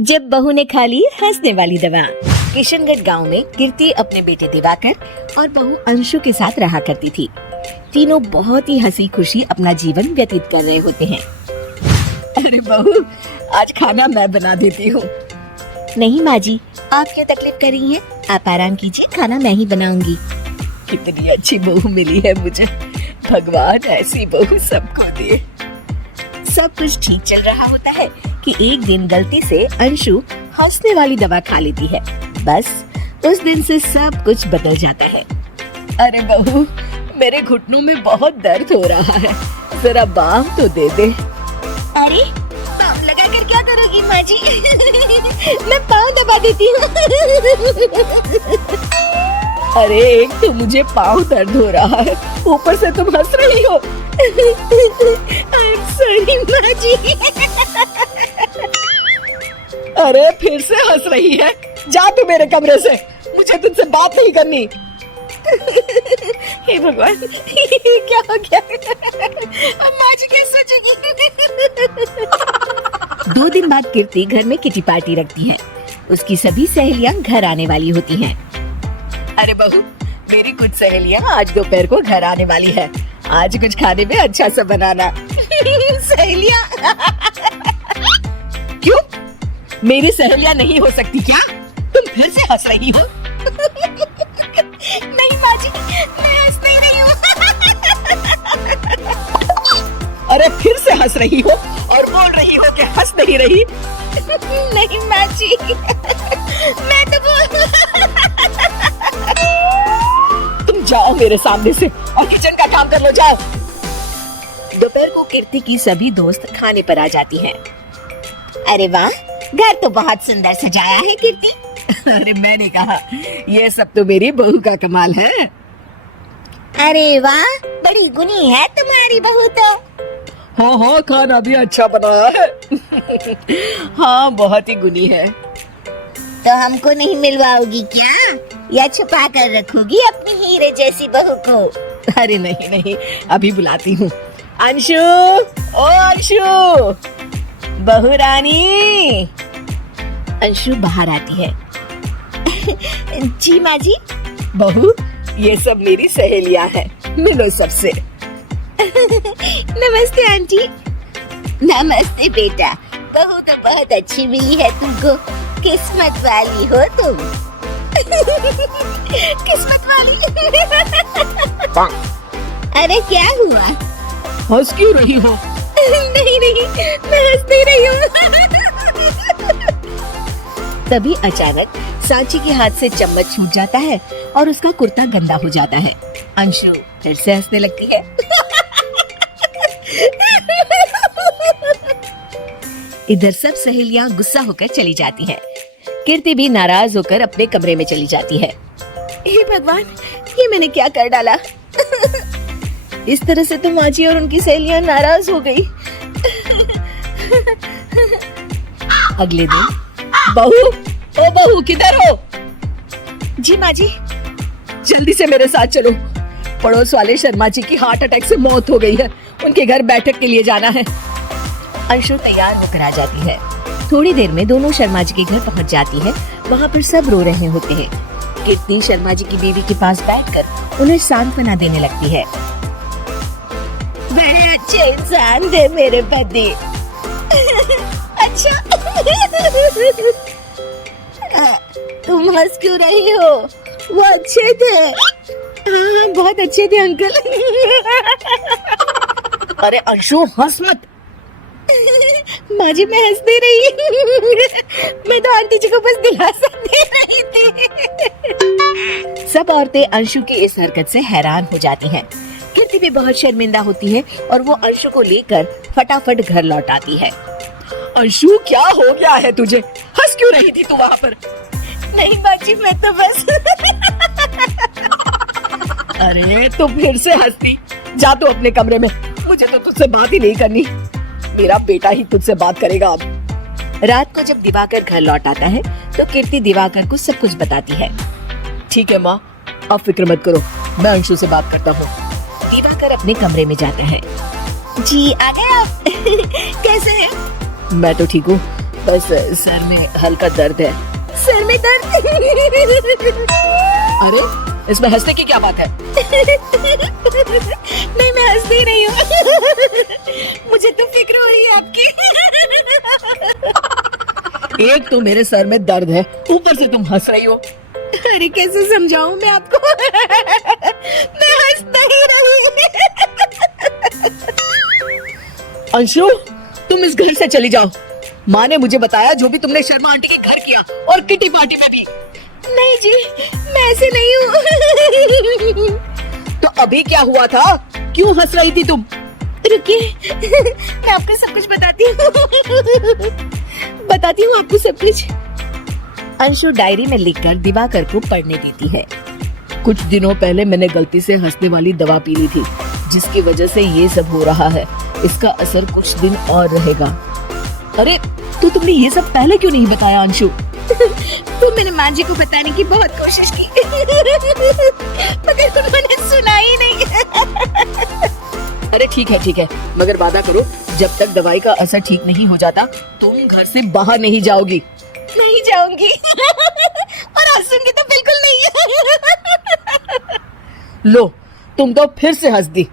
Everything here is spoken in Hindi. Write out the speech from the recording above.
जब बहू ने खा ली हंसने वाली दवा। किशनगढ़ गांव में कीर्ति अपने बेटे दिवाकर और बहू अंशु के साथ रहा करती थी। तीनों बहुत ही हंसी खुशी अपना जीवन व्यतीत कर रहे होते हैं। अरे बहू, आज खाना मैं बना देती हूँ। नहीं माँ जी, आप क्यों तकलीफ कर रही हैं? आप आराम कीजिए, खाना मैं ही बनाऊंगी। कितनी अच्छी बहू मिली है मुझे, भगवान ऐसी बहू सबको दे। सब कुछ ठीक चल रहा होता है कि एक दिन गलती से अंशु हंसने वाली दवा खा लेती है। बस उस दिन से सब कुछ बदल जाता है। अरे बहू, मेरे घुटनों में बहुत दर्द हो रहा है, जरा बाम तो दे दे। अरे बाम लगा कर क्या करोगी माँ जी? मैं पाँव दबा देती हूँ। अरे एक तो मुझे पाँव दर्द हो रहा है, ऊपर से तुम हंस रही हो। I'm sorry माँ जी। अरे फिर से हंस रही है, जा तू मेरे कमरे से, मुझे तुझसे बात नहीं करनी। हे भगवान, क्या हो गया? माँ जी कैसे सोचेगी? 2 दिन बाद कीर्ति घर में किटी पार्टी रखती है। उसकी सभी सहेलियां घर आने वाली होती हैं। अरे बहू, मेरी कुछ सहेलियां आज दोपहर को घर आने वाली है। आज कुछ खाने में अच्छा सा बनाना। सहेलियां? क्यों? मेरी सहेलियां नहीं हो सकती क्या? तुम फिर से हंस रही हो? नहीं माँ जी, मैं हंस नहीं रही हूँ। अरे फिर से हंस रही हो और बोल रही हो कि हंस नहीं रही। नहीं माँ जी, मैं तो तुम जाओ मेरे सामने से और किचन का काम कर लो, जाओ। दोपहर को कीर्ति की सभी दोस्त खाने पर आ जाती हैं। अरे वाह, घर तो बहुत सुंदर सजाया है कीर्ति। अरे मैंने कहा, ये सब तो मेरी बहू का कमाल है। अरे वाह, बड़ी गुनी है तुम्हारी बहू तो। हाँ हाँ, खाना भी अच्छा बनाया है। हाँ, बहुत ही गुनी है। तो हमको नहीं मिलवाओगी क्या, या छुपा कर रखोगी अपनी हीरे जैसी बहू को? अरे नहीं नहीं, अभी बुलाती हूँ। अंशु, ओ अंशु, बहू रानी। अंशु बाहर आती है। जी माँ जी। बहू, ये सब मेरी सहेलियां हैं, मिलो सबसे। नमस्ते आंटी। नमस्ते बेटा, बहू तो बहुत अच्छी मिली है तुमको, किस्मत वाली हो तुम। किस्मत वाली? अरे क्या हुआ? हंस क्यों रही हो? नहीं नहीं, मैं हंस नहीं रही हूँ। तभी अचानक सांची के हाथ से चम्मच छूट जाता है और उसका कुर्ता गंदा हो जाता है। अंशु फिर से हंसने लगती है। इधर सब सहेलियां गुस्सा होकर चली जाती हैं। कीर्ति भी नाराज होकर अपने कमरे में चली जाती है। हे भगवान, ये मैंने क्या कर डाला? इस तरह से तो माँ जी और उनकी सहेलियां नाराज हो गई। अगले दिन, बहू, ओ बहू, किधर हो? जी माँ जी। जल्दी से मेरे साथ चलो, पड़ोस वाले शर्मा जी की हार्ट अटैक से मौत हो गई है, उनके घर बैठक के लिए जाना है। अंशु तैयार होकर आ जाती है। थोड़ी देर में दोनों शर्मा जी के घर पहुंच जाती है। वहाँ पर सब रो रहे होते हैं। कीर्ति शर्मा जी की बीवी के पास बैठकर उन्हें सांत्वना देने लगती है। बड़े अच्छे इंसान थे मेरे पति। अच्छा, तुम हंस क्यों रही हो? वो अच्छे थे। हाँ, बहुत अच्छे थे अंकल। अरे अंशु, हंस मत। माँ जी, मैं हंस नहीं रही। मैं तो आंटी जी को बस दिलासा दे रही थी। सब औरतें अंशु की इस हरकत से हैरान हो जाती हैं। कीर्ति भी बहुत शर्मिंदा होती है और वो अंशु को लेकर फटाफट घर लौट आती है। अंशु, क्या हो गया है तुझे? हंस क्यों रही थी तू वहाँ पर? नहीं माँ जी, मैं तो बस। अरे तो फिर से हंसती, जा तू अपने कमरे में, मुझे तो तुझसे बात ही नहीं करनी। मेरा बेटा ही तुझसे बात करेगा अब। रात को जब दिवाकर घर लौट आता है तो कीर्ति दिवाकर को सब कुछ बताती है। ठीक है माँ, आप फिक्र मत करो, मैं अंशु से बात करता हूँ। दिवाकर अपने कमरे में जाते हैं। जी आ गए आप? कैसे हैं? मैं तो ठीक हूँ, बस सर में हल्का दर्द है। सर में दर्द? अरे इसमें हंसने की क्या बात है? नहीं मैं हंस नहीं रही हूँ। मुझे तो फिक्र हो रही है आपकी। एक तो मेरे सर में दर्द है, ऊपर से तुम हंस रही हो। अरे कैसे समझाऊं मैं आपको? मैं हंस नहीं रही। अंशु तुम इस घर से चली जाओ। माँ ने मुझे बताया जो भी तुमने शर्मा आंटी के घर किया और किटी पार्टी में भी। नहीं जी मैं ऐसे नहीं हूँ। तो अभी क्या हुआ था? क्यों हंस रही थी तुम? रुकिए मैं आपको सब कुछ बताती हूँ। बताती हूँ आपको सब कुछ। अंशु डायरी में लिखकर दिवाकर को पढ़ने देती है। कुछ दिनों पहले मैंने गलती से हंसने वाली दवा पी ली थी, जिसकी वजह से ये सब हो रहा है। इसका असर कुछ दिन और रहेगा। अरे तो तुमने ये सब पहले क्यों नहीं बताया अंशु? तो मैंने माँ जी को बताने की बहुत कोशिश की, मगर उन्होंने सुना ही नहीं। अरे ठीक है, मगर वादा करो जब तक दवाई का असर ठीक नहीं हो जाता तुम घर से बाहर नहीं जाओगी। नहीं जाऊंगी। और हंसूंगी तो बिल्कुल नहीं। लो तुम तो फिर से हंस दी।